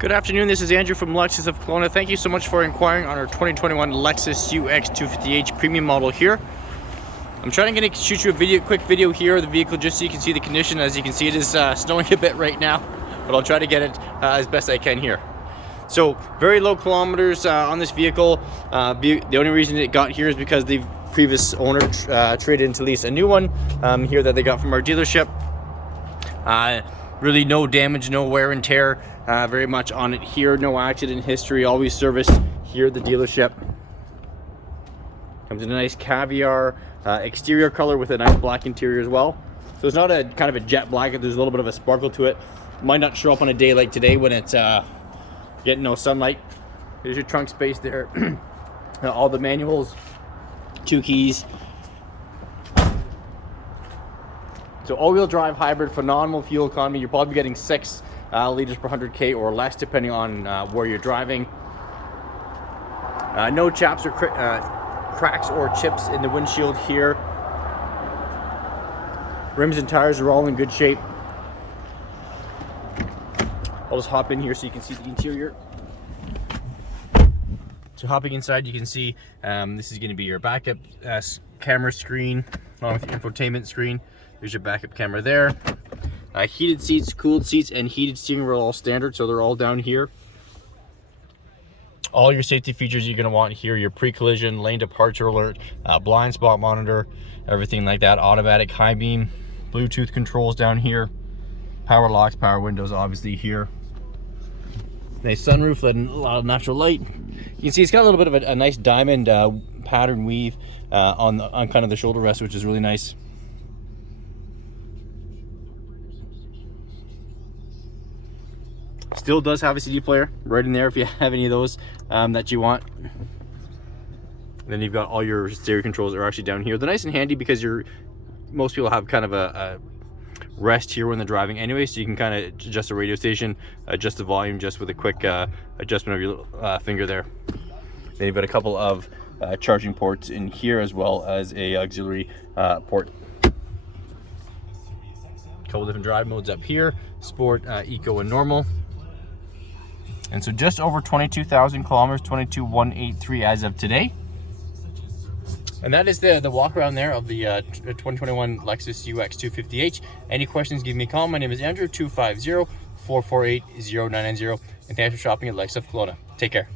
Good afternoon, this is Andrew from Lexus of Kelowna. Thank you so much for inquiring on our 2021 Lexus UX 250h premium model here. I'm trying to shoot you a quick video here of the vehicle just so you can see the condition. As you can see, it is snowing a bit right now, but I'll try to get it as best I can here. So very low kilometers on this vehicle. The only reason it got here is because the previous owner traded in to lease a new one here that they got from our dealership. Really no damage, no wear and tear very much on it here. No accident history, always serviced here at the dealership. Comes in a nice Caviar exterior color with a nice black interior as well. So it's not a kind of a jet black, there's a little bit of a sparkle to it. Might not show up on a day like today when it's getting no sunlight. There's your trunk space there. All the manuals, 2 keys. So all-wheel drive hybrid, phenomenal fuel economy. You're probably getting 6 liters per 100K or less depending on where you're driving. No chaps or cracks or chips in the windshield here. Rims and tires are all in good shape. I'll just hop in here so you can see the interior. So hopping inside, you can see this is going to be your backup camera screen along with the infotainment screen. There's your backup camera there. Heated seats, cooled seats, and heated steering wheel all standard, so they're all down here. All your safety features you're going to want here: your pre-collision, lane departure alert, blind spot monitor, everything like that. Automatic high beam, Bluetooth controls down here, power locks, power windows obviously here. Nice sunroof, letting a lot of natural light. You can see it's got a little bit of a nice diamond pattern weave on kind of the shoulder rest, which is really nice. Still does have a CD player right in there if you have any of those that you want. Then you've got all your stereo controls are actually down here. They're nice and handy because most people have kind of a rest here when they're driving anyway, so you can kind of adjust the radio station, adjust the volume just with a quick adjustment of your finger there. Then you've got a couple of charging ports in here as well as a auxiliary port. Couple different drive modes up here: sport, eco, and normal. And so just over 22,000 kilometers, 22,183 as of today. And that is the walk around there of the 2021 Lexus UX 250h. Any questions, give me a call. My name is Andrew, 250-448-0990. And thanks for shopping at Lexus of Kelowna. Take care.